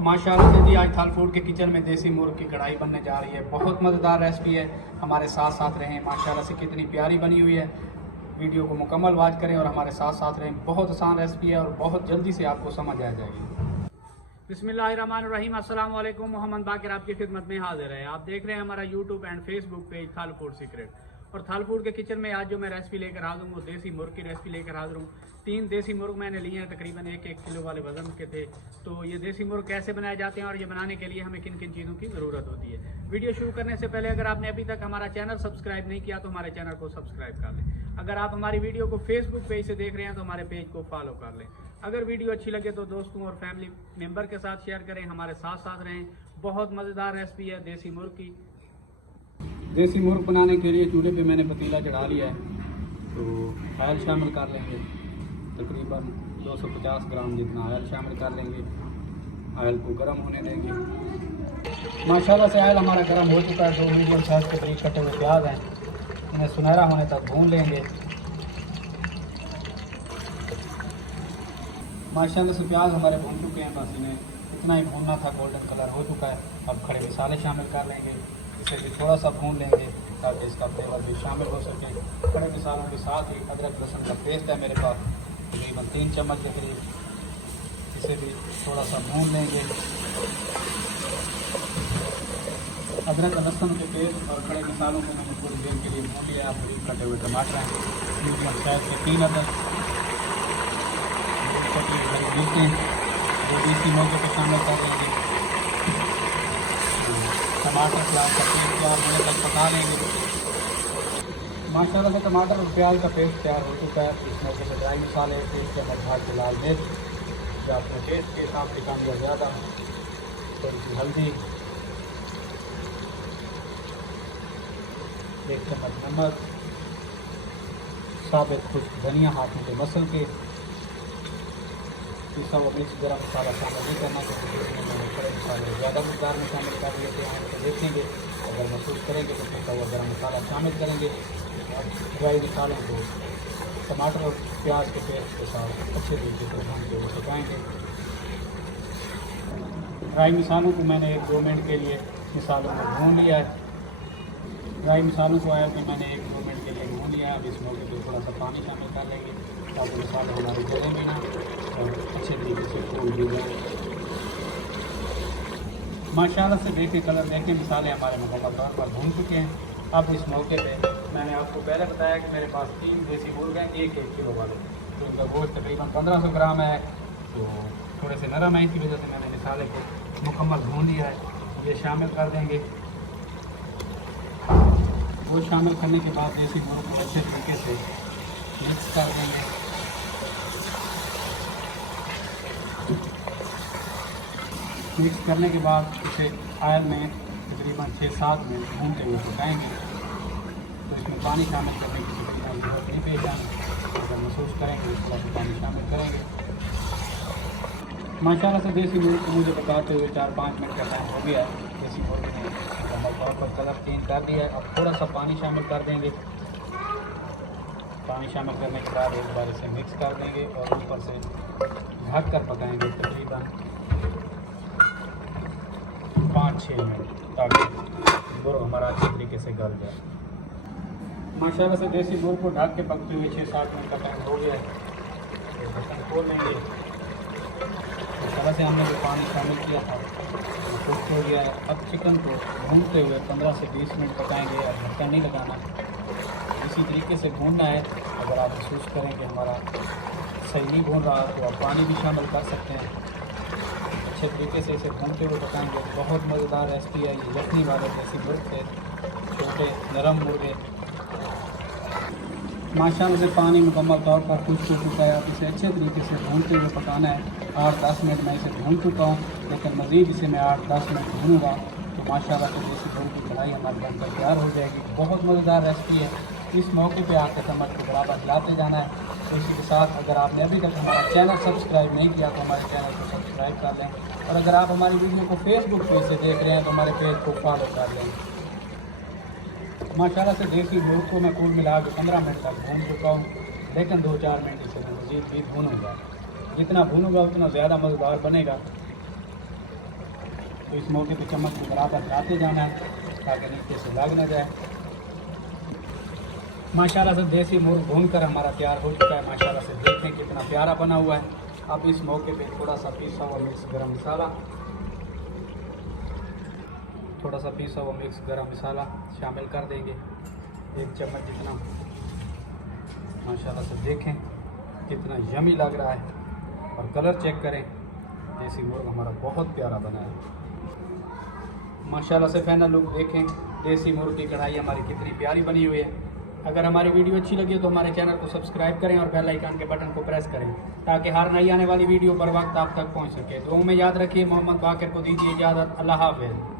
माशाल्लाह से जी आज थाल फूड के किचन में देसी मुर्ग की कढ़ाई बनने जा रही है। बहुत मज़ेदार रेसिपी है, हमारे साथ साथ रहें। माशाल्लाह से कितनी प्यारी बनी हुई है। वीडियो को मुकम्मल वॉच करें और हमारे साथ साथ रहें। बहुत आसान रेसिपी है और बहुत जल्दी से आपको समझ आ जाएगी। बिस्मिल्लाहिर्रहमानिर्रहीम, अस्सलाम वालेकुम। मोहम्मद बाकिर आपकी खिदमत में हाजिर है। आप देख रहे हैं हमारा यूट्यूब एंड फेसबुक पेज थाल फूड सीक्रेट। और थाल फूड के किचन में आज जो मैं रेसिपी लेकर हाजिर हूँ वो देसी मुर्ग की रेसिपी लेकर हाजिर हूँ। 3 देसी मुर्ग मैंने लिए हैं, तकरीबन 1-1 किलो वाले वजन के थे। तो ये देसी मुर्ग कैसे बनाए जाते हैं और ये बनाने के लिए हमें किन किन चीज़ों की ज़रूरत होती है। वीडियो शुरू करने से पहले अगर आपने अभी तक हमारा चैनल सब्सक्राइब नहीं किया तो हमारे चैनल को सब्सक्राइब कर लें। अगर आप हमारी वीडियो को फेसबुक पेज से देख रहे हैं तो हमारे पेज को फॉलो कर लें। अगर वीडियो अच्छी लगे तो दोस्तों और फैमिली मेम्बर के साथ शेयर करें। हमारे साथ साथ रहें। बहुत मज़ेदार रेसिपी है देसी मुर्ग की। देसी मुर्ग बनाने के लिए चूल्हे पे मैंने पतीला चढ़ा लिया है, तो ऑयल शामिल कर लेंगे। तकरीबन 250 ग्राम जितना ऑयल शामिल कर लेंगे। ऑयल को गर्म होने देंगे। माशाल्लाह से ऑयल हमारा गर्म हो चुका है। 2 मीडियम साइज के बारीक कटे हुए प्याज हैं, इन्हें सुनहरा होने तक भून लेंगे। माशाल्लाह से प्याज हमारे भून चुके हैं, बस इन्हें इतना ही भूनना था। गोल्डन कलर हो चुका है। अब खड़े मसाले शामिल कर लेंगे, इसे भी थोड़ा सा भून लेंगे ताकि इसका फ्लेवर भी शामिल हो सके। खड़े मसालों के साथ ही अदरक लहसुन का पेस्ट है मेरे पास, तकरीबन 3 चम्मच के करीब, इसे भी थोड़ा सा भून लेंगे। अदरक लहसुन के पेस्ट और खड़े मसालों को मैंने थोड़ी देर के लिए भून लिया। बारीक कटे हुए टमाटर हैं, मीडियम साइज के 3 अदरक, मिर्चें 2 देसी मौके पर शामिल कर लेंगे। टमाटर प्याज का पेस्ट तैयार होने तक पका लेंगे। माशाल्लाह से टमाटर और प्याज का पेस्ट तैयार हो चुका है। इस मौके पर ड्राई मसाले, तेज चम्मच भाग के लाल मिर्च, जो अपने टेस्ट के हिसाब से कम या ज़्यादा, थोड़ी सी हल्दी, 1 चम्मच नमक, साबित खुश्क धनिया हाथों के मसल के, पिसा हुआ मिर्च, गरम मसाला शामिल नहीं करना क्योंकि मैंने खड़े मसाले ज़्यादा मकदार में शामिल कर लेते हैं। तो देखेंगे अगर महसूस करेंगे तो पिसा हुआ गरम मसाला शामिल करेंगे। और ड्राई मसालों को टमाटर और प्याज के पेस्ट के साथ अच्छे तरीके से भून के पकाएँगे। ड्राई मसालों को मैंने 1-2 मिनट के लिए मसालों को भून लिया है। ड्राई मसालों को आया तो मैंने 1-2 मिनट के लिए भून लिया है। अब इस मौके पर थोड़ा सा पानी शामिल कर लेंगे ताकि मसाले हमारे जले भी ना और अच्छे तरीके से फूल भी जाए। माशाल्लाह से देखिए कलर देखें, मसाले हमारे मुकम्मल तौर पर भून चुके हैं। अब इस मौके पे मैंने आपको पहले बताया कि मेरे पास 3 देसी मुर्ग हैं, 1-1 किलो वाले, तो उनका गोश्त तकरीबन 1500 ग्राम है। तो थोड़े से नरम है, इसी वजह से मैंने मसाले को मुकम्मल भून लिया है। ये शामिल कर देंगे। वो शामिल करने के बाद देसी मुर्ग को अच्छे तरीके से मिक्स कर देंगे। मिक्स करने के बाद इसे ऑयल में तकरीबन 6-7 मिनट भूनते हुए पकाएंगे। तो इसमें पानी शामिल करने की जरूरत नहीं पेश आनी। अगर महसूस करेंगे तो थोड़ा सा पानी शामिल करेंगे। माशाल्लाह से देसी मुर्ग को मुझे पकाते हुए 4-5 मिनट का टाइम हो गया है। देसी मुर्ग ने मुकम्मल तौर पर कलर चेंज कर दिया है। अब थोड़ा सा पानी शामिल कर देंगे। पानी शामिल करने के बाद एक बार इसे मिक्स कर देंगे और ऊपर से ढक कर पकाएंगे तकरीबन 5-6 मिनट, ताकि मुर्ग हमारा अच्छे तरीके से गल जाए। माशाल्लाह से देसी मुर्ग को ढक के पकते हुए 6-7 मिनट का टाइम हो गया है। तो बर्तन खोल लेंगे। इस तरह से हमने जो पानी शामिल किया था वो कुक हो गया है। अब चिकन को भूनते हुए 15 से 20 मिनट पकाएंगे और ढक्कन नहीं लगाना, इसी तरीके से भूनना है। अगर आप महसूस करें कि हमारा सही नहीं भून रहा तो आप पानी भी शामिल कर सकते हैं। अच्छे तरीके से इसे भूनते हुए पकाएंगे। बहुत मज़ेदार रेसिपी है ये यखनी वाले देसी मुर्ग के, छोटे नरम मुर्गे। माशाल्लाह से पानी मुकम्मल तौर पर खुश्क हो चुका है। अब इसे अच्छे तरीके से भूनते हुए पकाना है। 8-10 मिनट मैं इसे भून चुका हूँ, लेकिन मज़ीद इसे मैं 8-10 मिनट भूनूँगा तो माशाल्लाह से देसी मुर्ग की कढ़ाई हमारी बनकर तैयार हो जाएगी। बहुत मज़ेदार रेसिपी है। इस मौके पे आकर चम्मच को बराबर हिलाते जाना है। तो इसी के साथ अगर आपने अभी तक हमारा चैनल सब्सक्राइब नहीं किया तो हमारे चैनल को सब्सक्राइब कर लें। और अगर आप हमारी वीडियो को फेसबुक पेज से देख रहे हैं तो हमारे पेज को फॉलो कर लें। माशाल्लाह से देसी मुर्ग को मैं कुल मिला के 15 मिनट तक भून चुका हूँ, लेकिन 2-4 मिनट इसे मैं मज़ीद भी भूनूँगा। जितना भूनूँगा उतना ज़्यादा मज़ेदार बनेगा। तो इस मौके पे चम्मच को बराबर लाते जाना है ताकि नीचे से लग न जाए। माशाल्लाह से देसी मुर्ग भूनकर हमारा तैयार हो चुका है। माशाल्लाह से देखें कितना प्यारा बना हुआ है। अब इस मौके पे थोड़ा सा पिसा हुआ मिक्स गरम मसाला, थोड़ा सा पिसा हुआ मिक्स गरम मसाला शामिल कर देंगे, 1 चम्मच जितना। माशाल्लाह से देखें कितना यमी लग रहा है और कलर चेक करें, देसी मुर्ग हमारा बहुत प्यारा बना है। माशाल्लाह से फाइनल लुक देखें, देसी मुर्ग की कढ़ाई हमारी कितनी प्यारी बनी हुई है। अगर हमारी वीडियो अच्छी लगी तो हमारे चैनल को सब्सक्राइब करें और बेल आइकन के बटन को प्रेस करें ताकि हर नई आने वाली वीडियो बर वक्त आप तक पहुंच सके। दुआ में याद रखिए। मोहम्मद बाकिर को दीजिए इजाज़त। अल्लाह हाफ़िज़।